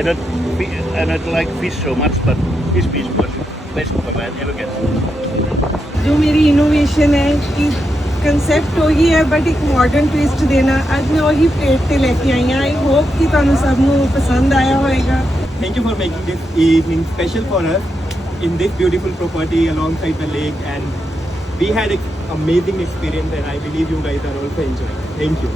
I don't like fish so much, but this fish was best of I ever get. जो मेरी innovation है कि concept वही है बट एक मॉडर्न ट्विस्ट देना आज मैं वही प्लेट पे लेके आई हाँ आई होप कि ਤੁਹਾਨੂੰ ਸਭ ਨੂੰ ਪਸੰਦ ਆਇਆ ਹੋਵੇਗਾ Thank you for making this evening special for us in this beautiful property alongside the lake, and we had an amazing experience and I believe you guys are also enjoying. Thank you.